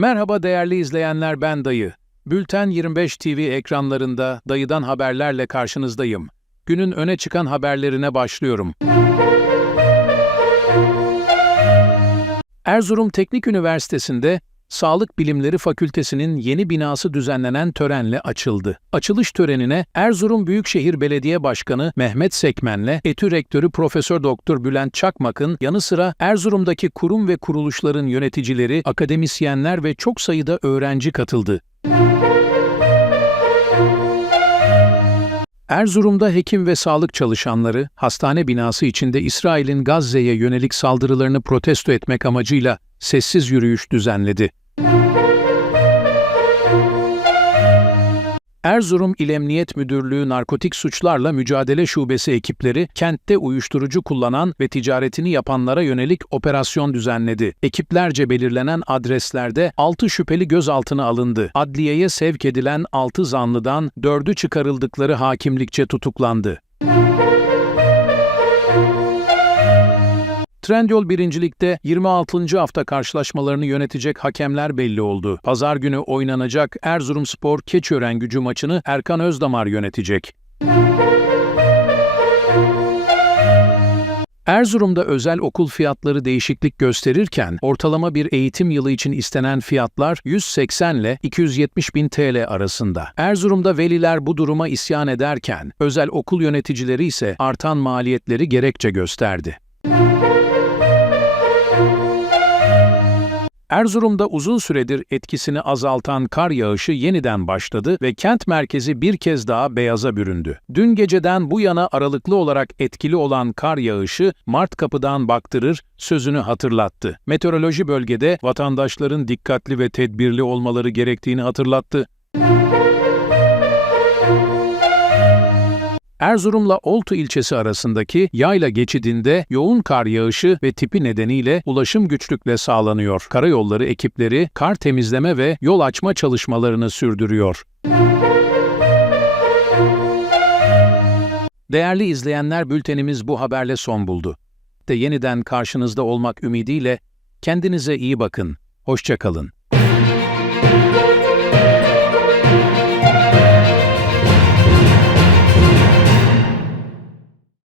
Merhaba değerli izleyenler ben Dayı. Bülten 25 TV ekranlarında Dayı'dan haberlerle karşınızdayım. Günün öne çıkan haberlerine başlıyorum. Erzurum Teknik Üniversitesi'nde Sağlık Bilimleri Fakültesi'nin yeni binası düzenlenen törenle açıldı. Açılış törenine Erzurum Büyükşehir Belediye Başkanı Mehmet Sekmen'le ETÜ Rektörü Profesör Doktor Bülent Çakmak'ın yanı sıra Erzurum'daki kurum ve kuruluşların yöneticileri, akademisyenler ve çok sayıda öğrenci katıldı. Erzurum'da hekim ve sağlık çalışanları, hastane binası içinde İsrail'in Gazze'ye yönelik saldırılarını protesto etmek amacıyla sessiz yürüyüş düzenledi. Erzurum İl Emniyet Müdürlüğü Narkotik Suçlarla Mücadele Şubesi ekipleri kentte uyuşturucu kullanan ve ticaretini yapanlara yönelik operasyon düzenledi. Ekiplerce belirlenen adreslerde 6 şüpheli gözaltına alındı. Adliyeye sevk edilen 6 zanlıdan 4'ü çıkarıldıkları hakimlikçe tutuklandı. Trendyol birincilikte 26. hafta karşılaşmalarını yönetecek hakemler belli oldu. Pazar günü oynanacak Erzurumspor Keçiören gücü maçını Erkan Özdamar yönetecek. Erzurum'da özel okul fiyatları değişiklik gösterirken ortalama bir eğitim yılı için istenen fiyatlar 180 ile 270 bin TL arasında. Erzurum'da veliler bu duruma isyan ederken özel okul yöneticileri ise artan maliyetleri gerekçe gösterdi. Erzurum'da uzun süredir etkisini azaltan kar yağışı yeniden başladı ve kent merkezi bir kez daha beyaza büründü. Dün geceden bu yana aralıklı olarak etkili olan kar yağışı Mart kapıdan baktırır sözünü hatırlattı. Meteoroloji bölgede vatandaşların dikkatli ve tedbirli olmaları gerektiğini hatırlattı. Erzurum'la Oltu ilçesi arasındaki yayla geçidinde yoğun kar yağışı ve tipi nedeniyle ulaşım güçlükle sağlanıyor. Karayolları ekipleri kar temizleme ve yol açma çalışmalarını sürdürüyor. Değerli izleyenler bültenimiz bu haberle son buldu. De yeniden karşınızda olmak ümidiyle kendinize iyi bakın. Hoşçakalın.